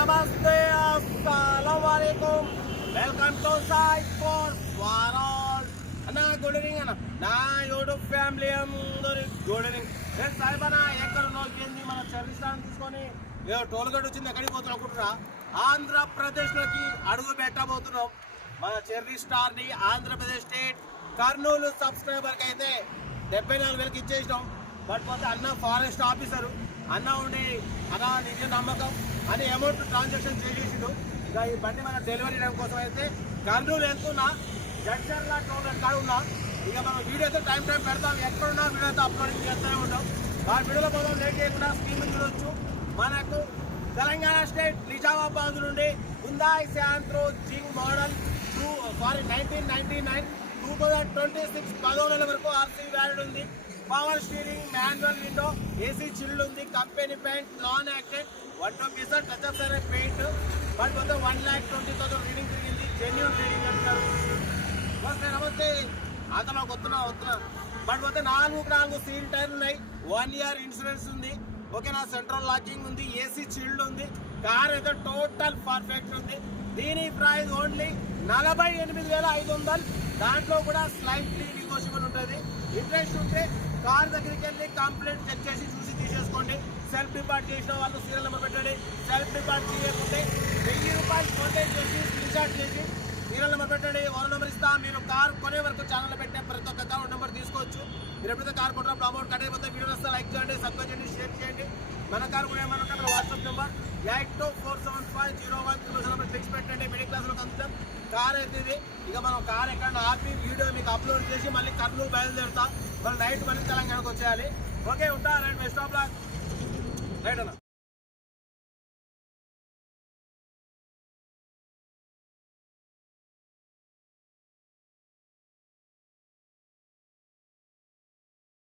నమస్తే అస్సలాముఅలైకుం welcome to Sai sports world అన్న గుడ్ ఈవినింగ్ అన్న నా యూట్యూబ్ ఫ్యామిలీ అందరి గుడ్ ఈవినింగ్ నేను సాయిబన్న ఎక్కడ నోకింది మన చరిస్తాను తీసుకొని టోల్గేట్ వచ్చింది ఎక్కడికి పోతున్నాం అనుకుంటున్నా ఆంధ్రప్రదేశ్లోకి అడుగు పెట్టబోతున్నాం మన చెర్రీ స్టార్ని ఆంధ్రప్రదేశ్ స్టేట్ కర్నూలు సబ్స్క్రైబర్కి అయితే 74,000 ఇచ్చేసినాం. బట్ పోతే అన్న ఫారెస్ట్ ఆఫీసరు అన్న ఉండి అన్న నిజ నమ్మకం అని అమౌంట్ ట్రాన్సాక్షన్ చేసేసిండు. ఇక ఈ బండి మన డెలివరీ టైం కోసం అయితే కర్నూలు వెళ్తున్నా జడ్చర్ల టోల్గేట్ కాడ ఉన్నా. ఇక మనం వీడియో అయితే టైం పెడతాం, ఎక్కడున్నా వీడియో అయితే అప్లోడింగ్ చేస్తూనే ఉంటాం. ఆ వీడియోలో పోదాం, లేట్ చేయకుండా స్కీమ్ చూడొచ్చు. మనకు తెలంగాణ స్టేట్ నిజామాబాద్ నుండి హుందాయ్ శాంత్రో జింగ్ మోడల్ 1999 2026 10వ నెల వరకు ఆర్సీ వ్యాలిడ్ ఉంది. Power steering, manual window, AC chilled ఉంది. Company paint, non acted 120% touch up సరే పెయింట్. బట్ మొత్తం 1,20,000 రీడింగ్ తిరిగింది. జెన్యూన్ రీడింగ్ అంటారు. నమస్తే అతను వస్తున్నా. బట్ పోతే 4 సీల్ టైర్లు ఉన్నాయి. 1 ఇయర్ ఇన్సూరెన్స్ ఉంది. ఓకేనా, సెంట్రల్ లాకింగ్ ఉంది, ఏసీ చిల్డ్ ఉంది. కార్ అయితే టోటల్ పర్ఫెక్ట్ ఉంది. దీని ప్రైస్ ఓన్లీ 48,500. దాంట్లో కూడా స్లైట్లీ నెగోషియబుల్ ఉంటుంది. ఇంట్రెస్ట్ ఉంటే కార్ దగ్గరికి వెళ్ళి కంప్లీట్ చెక్ చేసి చూసి తీసేసుకోండి. సెల్ఫ్ డిపార్ట్ చేసిన వాళ్ళు సీరియల్ నెంబర్ పెట్టండి. సెల్ఫ్ డిపార్ట్ చేయకుంటే 1000 రూపాయలు కాంటాక్ట్ చేసి స్క్రీన్ షాట్ చేసి సీరియల్ నెంబర్ పెట్టండి. ఓనర్ నెంబర్ ఇస్తా. మీరు కార్ కొనే వరకు ఛానల్ పెట్టే ప్రతి ఒక్క అకౌంట్ నెంబర్ తీసుకోవచ్చు. మీరు ఎప్పుడైతే కార్ కొంటారో అమౌంట్ కట్ అయిపోతే వీడియో వస్తే లైక్ చేయండి, సబ్స్క్రైబ్ చేయండి, షేర్ చేయండి. మన కార్ కూడా ఏమన్నా మన వాట్సాప్ నెంబర్ 82475013 ఫిక్స్ పెట్టండి. మిడిల్ క్లాస్లో కంప్లీట్ కార్ అయితే ఇది. ఇక మనం కార్ ఎక్కడ ఆపి వీడియో మీకు అప్లోడ్ చేసి మళ్ళీ కర్నూలు బయలుదేరుతాం. మళ్ళీ నైట్ మళ్ళీ తెలంగాణకు వచ్చేయాలి. ఓకే, ఉంటా. Right, best of luck. Right అన్న.